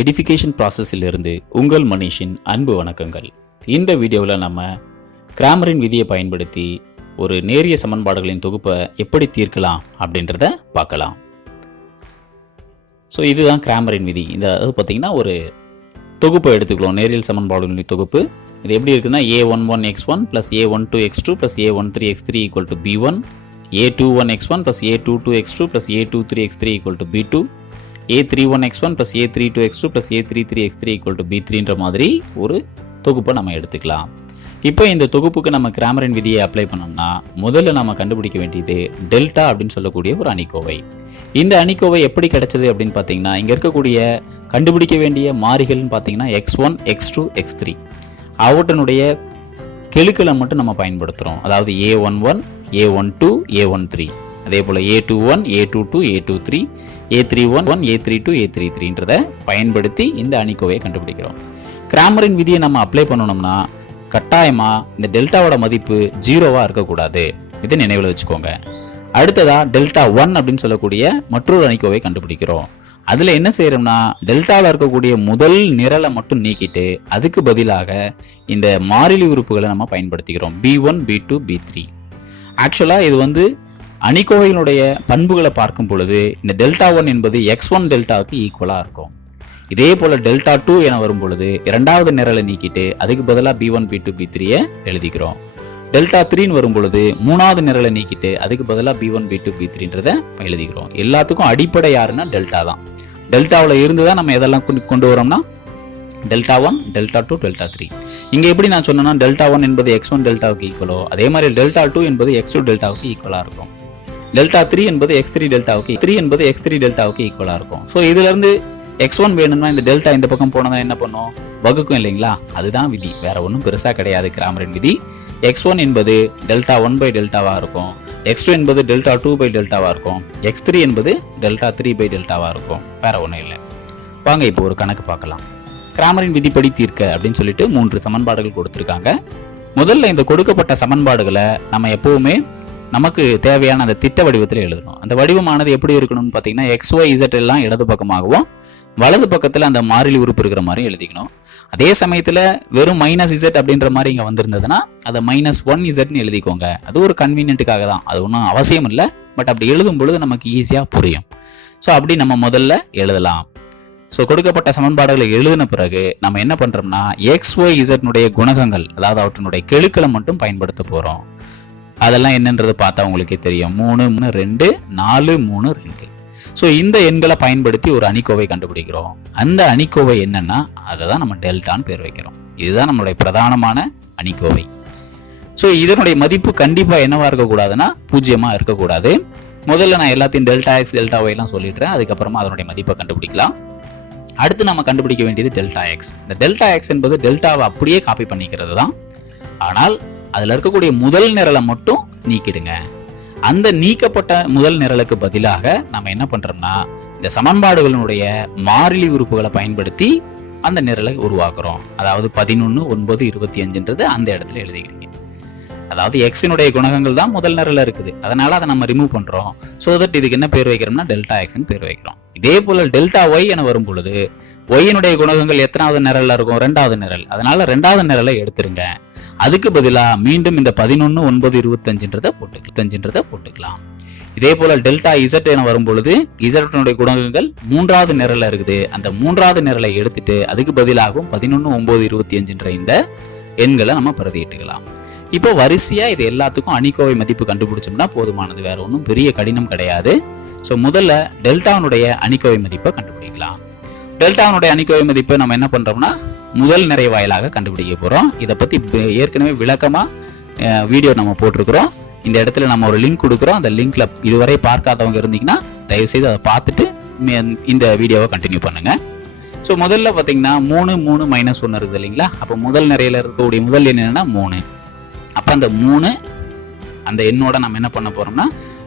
Edification ப்ராசஸிலிருந்து உங்கள் மனிஷின் அன்பு வணக்கங்கள். இந்த வீடியோவில் நம்ம கிராமரின் விதியை பயன்படுத்தி ஒரு நேரிய சமன்பாடுகளின் தொகுப்பை எப்படி தீர்க்கலாம் அப்படின்றத பார்க்கலாம். ஸோ இதுதான் கிராமரின் விதி. இந்த அது பார்த்திங்கன்னா ஒரு தொகுப்பை எடுத்துக்கலாம், நேரியல் சமன்பாடுகளின் தொகுப்பு. இது எப்படி இருக்குன்னா a11x1 + a12x2 + a13x3 = b1, a21x1 + a22x2 + a23x3 = b2, a31x1 + a32x2 + a33x3 = b3ன்ற மாதிரி ஒரு தொகுப்பை நம்ம எடுத்துக்கலாம். இப்போ இந்த தொகுப்புக்கு நம்ம கிராமரின் விதியை அப்ளை பண்ணோம்னா முதல்ல நம்ம கண்டுபிடிக்க வேண்டியது டெல்டா அப்படின்னு சொல்லக்கூடிய ஒரு அணிக்கோவை. இந்த அணிக்கோவை எப்படி கிடைச்சது அப்படின்னு பார்த்தீங்கன்னா, இங்கே இருக்கக்கூடிய கண்டுபிடிக்க வேண்டிய மாறிகள்னு பார்த்தீங்கன்னா x1, x2, x3 அவற்றினுடைய கெழுக்களை மட்டும் நம்ம பயன்படுத்துகிறோம். அதாவது a11, a12, a13, அதே போல் a21, a22, a23, a31, a32, a33ன்றத பயன்படுத்தி இந்த அணிக்கோவையை கண்டுபிடிக்கிறோம். கிராமரின் விதியை நம்ம அப்ளை பண்ணணும்னா கட்டாயமாக இந்த டெல்டாவோட மதிப்பு 0வா இருக்கக்கூடாது. இதை நினைவில் வச்சுக்கோங்க. அடுத்ததா டெல்டா 1 அப்படின்னு சொல்லக்கூடிய மற்றொரு அணிக்கோவை கண்டுபிடிக்கிறோம். அதில் என்ன செய்யறோம்னா, டெல்டாவில் இருக்கக்கூடிய முதல் நிரலை மட்டும் நீக்கிட்டு அதுக்கு பதிலாக இந்த மாறிலி உறுப்புகளை நம்ம பயன்படுத்திக்கிறோம். b1, b2, b3. ஆக்சுவலாக இது அணிக்கோவைகளுடைய பண்புகளை பார்க்கும் பொழுது இந்த டெல்டா 1 என்பது x1 டெல்டாவுக்கு ஈக்குவலாக இருக்கும். இதே போல் டெல்டா 2 என வரும் பொழுது இரண்டாவது நிரலை நீக்கிட்டு அதுக்கு பதிலாக b1, b2, b3 எழுதிக்கிறோம். டெல்டா 3 வரும் பொழுது மூணாவது நிரலை நீக்கிட்டு அதுக்கு பதிலாக b1, b2, b3ன்றதை எழுதிக்கிறோம். எல்லாத்துக்கும் அடிப்படை யாருன்னா டெல்டா தான். டெல்டாவில் இருந்து தான் நம்ம எதெல்லாம் கொண்டு வரோம்னா டெல்டா 1, டெல்டா 2, டெல்டா 3. இங்கே எப்படி நான் சொன்னேன்னா டெல்டா 1 என்பது x1 டெல்டாவுக்கு ஈக்குவலோ, அதே மாதிரி டெல்டா 2 என்பது x2 டெல்டாவுக்கு ஈக்குவலாக இருக்கும். டெல்டா 3 என்பது x3 டெல்டாவுக்கு 3 என்பது x3 டெல்டாவுக்கு ஈக்குவலாக இருக்கும். ஸோ இதுலேருந்து x1 வேணும்னா இந்த டெல்டா இந்த பக்கம் போனதா என்ன பண்ணும், வகுக்கும் இல்லைங்களா? அதுதான் விதி, வேற ஒன்றும் பெருசாக கிடையாது கிராமரின் விதி. x1 என்பது டெல்டா 1 டெல்டாவாக இருக்கும், x2 என்பது டெல்டா 2 டெல்டாவாக இருக்கும், x3 என்பது டெல்டா 3 டெல்டாவாக இருக்கும். வேற ஒன்றும் இல்லை. வாங்க இப்போ ஒரு கணக்கு பார்க்கலாம். கிராமரின் விதிப்படி தீர்க்க அப்படின்னு சொல்லிட்டு 3 சமன்பாடுகள் கொடுத்துருக்காங்க. முதல்ல இந்த கொடுக்கப்பட்ட சமன்பாடுகளை நம்ம எப்பவுமே நமக்கு தேவையான அந்த திட்ட வடிவத்தில் எழுதணும். அந்த வடிவமானது எப்படி இருக்கணும்னு பார்த்தீங்கன்னா XYZ எல்லாம் இடது பக்கமாகவும் வலது பக்கத்தில் அந்த மாறிலி உறுப்பு இருக்கிற மாதிரி எழுதிக்கணும். அதே சமயத்தில் வெறும் -z அப்படின்ற மாதிரி இங்கே வந்திருந்ததுன்னா அதை -1zன்னு எழுதிக்கோங்க. அது ஒரு கன்வீனியன்ட்டுக்காக தான், அது ஒன்றும் அவசியம் இல்லை. பட் அப்படி எழுதும் பொழுது நமக்கு ஈஸியாக புரியும். ஸோ அப்படி நம்ம முதல்ல எழுதலாம். ஸோ கொடுக்கப்பட்ட சமன்பாடுகளை எழுதின பிறகு நம்ம என்ன பண்ணுறோம்னா XYZ குணகங்கள், அதாவது அவற்றினுடைய கெழுக்களை மட்டும் பயன்படுத்த போகிறோம். அதெல்லாம் என்னன்றது பார்த்தா உங்களுக்கே தெரியும். 3, 3, 2, 4, 3, 2. ஸோ இந்த எண்களை பயன்படுத்தி ஒரு அணிக்கோவை கண்டுபிடிக்கிறோம். அந்த அணிக்கோவை என்னன்னா அதை தான் நம்ம டெல்டான்னு பேர் வைக்கிறோம். இதுதான் நம்மளுடைய பிரதானமான அணிக்கோவை. ஸோ இதனுடைய மதிப்பு கண்டிப்பாக என்னவா இருக்கக்கூடாதுன்னா 0 இருக்கக்கூடாது. முதல்ல நான் எல்லாத்தையும் டெல்டா எக்ஸ் டெல்டா ஒய் எல்லாம் சொல்லிடுறேன். அதுக்கப்புறமா அதனுடைய மதிப்பை கண்டுபிடிக்கலாம். அடுத்து நம்ம கண்டுபிடிக்க வேண்டியது டெல்டா எக்ஸ். இந்த டெல்டா எக்ஸ் என்பது டெல்டாவை அப்படியே காப்பி பண்ணிக்கிறது தான். ஆனால் அதில் இருக்கக்கூடிய முதல் நிரலை மட்டும் நீக்கிடுங்க. அந்த நீக்கப்பட்ட முதல் நிரலுக்கு பதிலாக நம்ம என்ன பண்றோம்னா இந்த சமன்பாடுகளினுடைய மாறிலி உறுப்புகளை பயன்படுத்தி அந்த நிரலை உருவாக்குறோம். அதாவது 11, 9, 25ன்றது அந்த இடத்துல எழுதிக்கிறீங்க. அதாவது எக்ஸினுடைய குணகங்கள் தான் முதல் நிரல இருக்குது, அதனால அதை நம்ம ரிமூவ் பண்றோம். ஸோ தட் இதுக்கு என்ன பேர் வைக்கிறோம்னா டெல்டா எக்ஸ்ன்னு பேர் வைக்கிறோம். இதே போல டெல்டா ஒய் என வரும் பொழுது ஒய்யினுடைய குணகங்கள் எத்தனாவது நிரல்ல இருக்கும், 2வது நிரல். அதனால 2வது நிரலை எடுத்துருங்க. அதுக்கு பதிலாக மீண்டும் இந்த 11, 9, 25ன்றதை போட்டுக்கலாம். இதே போல டெல்டா இசட் என வரும் பொழுது இசட்டினுடைய குணகங்கள் 3வது நிரல்ல இருக்குது. அந்த 3வது நிரலை எடுத்துட்டு அதுக்கு பதிலாகவும் 11, 9, 25ன்ற இந்த எண்களை நம்ம பிரதியிட்டுக்கலாம். இப்போ வரிசையா இது எல்லாத்துக்கும் அணிக்கோவை மதிப்பு கண்டுபிடிச்சோம்னா போதுமானது, வேற ஒன்றும் பெரிய கடினம் கிடையாது. ஸோ முதல்ல டெல்டாவுடைய அணிக்கோவை மதிப்பை கண்டுபிடிக்கலாம். டெல்டாவுடைய அணிக்கோவை மதிப்பை நம்ம என்ன பண்றோம்னா முதல் நிறை வாயிலாக கண்டுபிடிக்க போறோம். இதை பத்தி ஏற்கனவே விளக்கமா வீடியோ நம்ம போட்டிருக்கிறோம். இந்த இடத்துல நம்ம ஒரு லிங்க் கொடுக்குறோம். அந்த லிங்க்ல இதுவரை பார்க்காதவங்க இருந்தீங்கன்னா தயவு செய்து அதை பார்த்துட்டு இந்த வீடியோவை கண்டினியூ பண்ணுங்க. ஸோ முதல்ல பார்த்தீங்கன்னா 3, 3, -1 இருக்குது இல்லைங்களா? அப்போ முதல் நிறையில இருக்கக்கூடிய முதல் எண் என்னன்னா 3. அப்போ அந்த 3 அந்த எண்ணோட நம்ம என்ன பண்ண போறோம்னா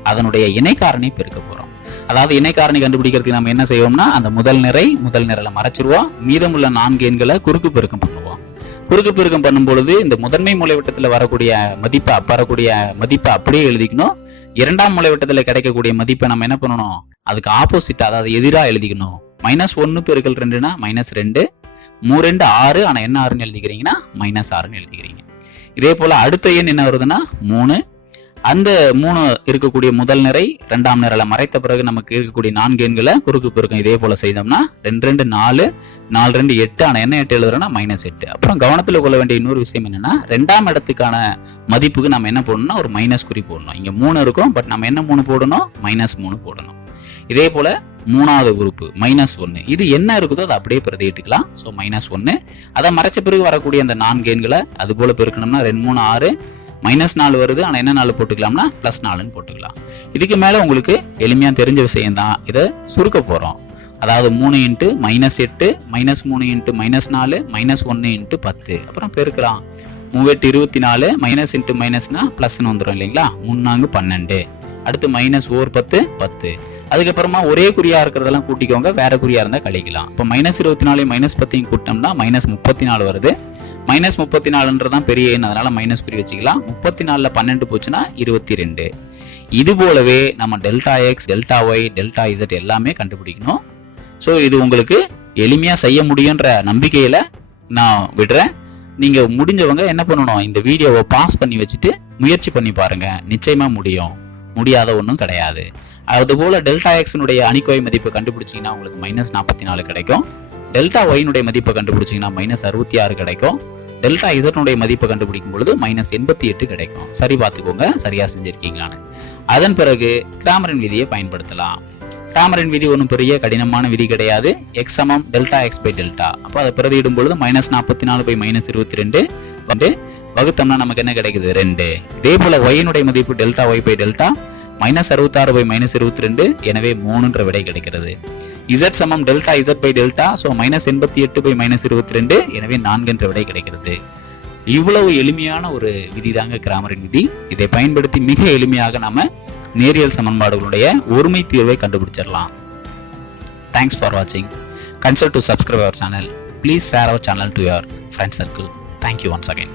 அதனுடைய இணைக்காரணி பெருக்க போறோம். அதாவது இணைக்காரணி கண்டுபிடிக்கிறதுக்கு நம்ம என்ன செய்வோம்னா அந்த முதல் நிரலை மறைச்சிருவோம். மீதமுள்ள 4 எண்களை குறுக்கு பெருக்கம் பண்ணுவோம். குறுக்கு பெருக்கம் பண்ணும்பொழுது இந்த முதன்மை மூலைவட்டத்தில் வரக்கூடிய மதிப்பை அப்படியே எழுதிக்கணும். இரண்டாம் மூலைவட்டத்தில் கிடைக்கக்கூடிய மதிப்பை நம்ம என்ன பண்ணணும், அதுக்கு ஆப்போசிட், அதாவது எதிராக எழுதிக்கணும். -1 பெருக்கல் 2னா -2, 3 2 6, ஆனால் என்ன 6ன்னு எழுதிக்கிறீங்கன்னா -6ன்னு எழுதிக்கிறீங்க. இதே போல் அடுத்த எண் என்ன வருதுன்னா 3. அந்த 3 இருக்கக்கூடிய முதல் நிரை இரண்டாம் நிரலை மறைத்த பிறகு நமக்கு இருக்கக்கூடிய 4 எண்களை குறுக்கு பெருக்கம் இதே போல செய்தோம்னா 2 2 4, 4 2 8, ஆனால் என்ன 8 எழுதுறோம்னா -8. அப்புறம் கவனத்தில் கொள்ள வேண்டிய இன்னொரு விஷயம் என்னன்னா, ரெண்டாம் இடத்துக்கான மதிப்புக்கு நம்ம என்ன போடணும்னா ஒரு மைனஸ் குறி போடணும். இங்க 3 இருக்கும், பட் நம்ம என்ன 3 போடணும், -3 போடணும். இதே போல மூணாவது உறுப்பு -1, இது என்ன இருக்குதோ அதை அப்படியே பிரதியிட்டுக்கலாம். ஸோ -1 அதை மறைச்ச பிறகு வரக்கூடிய அந்த 4 எண்களை அது போல பெருக்கணும்னா 2 3 6, -4 வருது, ஆனால் என்ன 4 போட்டுக்கலாம்னா +4ன்னு போட்டுக்கலாம். இதுக்கு மேலே உங்களுக்கு எளிமையாக தெரிஞ்ச விஷயம்தான், இதை சுருக்க போகிறோம். அதாவது 3 × -8, -3 × -4, -1 × 10, அப்புறம் பெருக்கலாம். 3 8 24, மைனஸ் இன்ட்டு மைனஸ்னா ப்ளஸ்ன்னு வந்துடும் இல்லைங்களா. 3 4 12, அடுத்து -4 10 10. அதுக்கப்புறமா ஒரே குறியா இருக்கிறதெல்லாம் கூட்டிக்கோங்க, வேற குறியா இருந்தால் கழிக்கலாம். இப்போ -24 -10 கூட்டினோம்னா -34 வருது. -34ன்றதான் பெரிய எண், அதனால மைனஸ் குறி வச்சுக்கலாம். 34ல் 12 போச்சுன்னா 22. இது போலவே நம்ம ΔX, ΔY, ΔZ எல்லாமே கண்டுபிடிக்கணும். ஸோ இது உங்களுக்கு எளிமையாக செய்ய முடியுன்ற நம்பிக்கையில் நான் விடுறேன். நீங்கள் முடிஞ்சவங்க என்ன பண்ணணும், இந்த வீடியோவை பாஸ் பண்ணி வச்சுட்டு முயற்சி பண்ணி பாருங்க, நிச்சயமாக முடியும். முடியாத ஒன்றும் கிடையாது. அதுபோல் ΔXனுடைய அணிக்கோவை மதிப்பை கண்டுபிடிச்சிங்கன்னா உங்களுக்கு -44 கிடைக்கும். ΔY மதிப்பை கண்டுபிடிச்சிங்கன்னா -66 கிடைக்கும். ΔZ மதிப்பை கண்டுபிடிக்கும் பொழுது -88 கிடைக்கும். சரி பார்த்துக்கோங்க, சரியா செஞ்சிருக்கீங்களான்னு. அதன் பிறகு கிராமரின் விதியை பயன்படுத்தலாம். கிராமரின் விதி ஒன்றும் பெரிய கடினமான விதி கிடையாது. x = ΔX/δ. அப்போ அதை பிரதியிடும் பொழுது -44 -22 வந்து வகுத்தோம்னா நமக்கு என்ன கிடைக்குது, 2. இதே போல y மதிப்பு ΔY/δ -66 -22, எனவே 3ன்ற விடை கிடைக்கிறது. z = ΔZ/δ, ஸோ -88 -22, எனவே 4 என்ற விடை கிடைக்கிறது. இவ்வளவு எளிமையான ஒரு விதி தாங்க கிராமரின் விதி. இதை பயன்படுத்தி மிக எளிமையாக நாம நேரியல் சமன்பாடுகளுடைய ஒருமை தீர்வை கண்டுபிடிச்சிடலாம். தேங்க்ஸ் ஃபார் வாட்சிங். Consider to subscribe our channel. Please share our channel to your friend circle. Thank you once again.